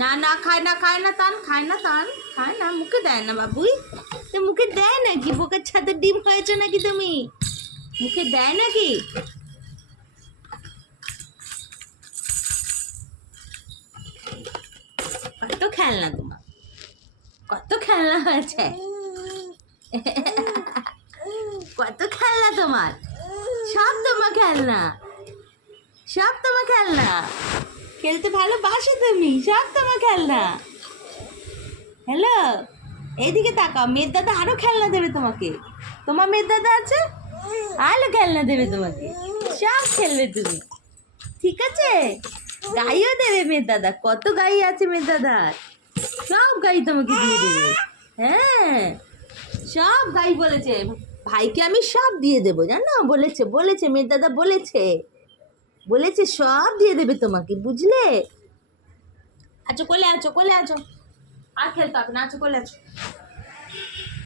না না খায় না খায় না তান খায় না তান খায় না মুখে দেয় না বাবুই তো মুখে দেয় নাকি বোকার ছাদের ডিম হয়েছে নাকি তুমি মুখে দেয় নাকি কত খেলনা তোমার কত খেলনা হয়েছে কত খেলনা তোমার সব তোমার খেলনা সব তোমার খেলনা খেলতে ভালোবাসো তুমি সব তোমার খেলনা হ্যালো এইদিকে তাকাও মেয়ের দাদা আরো খেলনা দেবে তোমাকে তোমার মেয়ের দাদা আছে আরো খেলনা দেবে তোমাকে সব খেলবে তুমি ঠিক আছে গাইও দেবে মেয়ের দাদা কত গাই আছে মেয়ের দাদার সব গাই তোমাকে দিয়ে দেবে হ্যাঁ সব গাই বলেছে ভাইকে আমি সব দিয়ে দেবো জানো বলেছে বলেছে মেয়ের দাদা বলেছে বলেছে সব দিয়ে দেবে তোমাকে বুঝলে আছো কোলে আছো আর খেলতে হবে না আছো কোলে আছো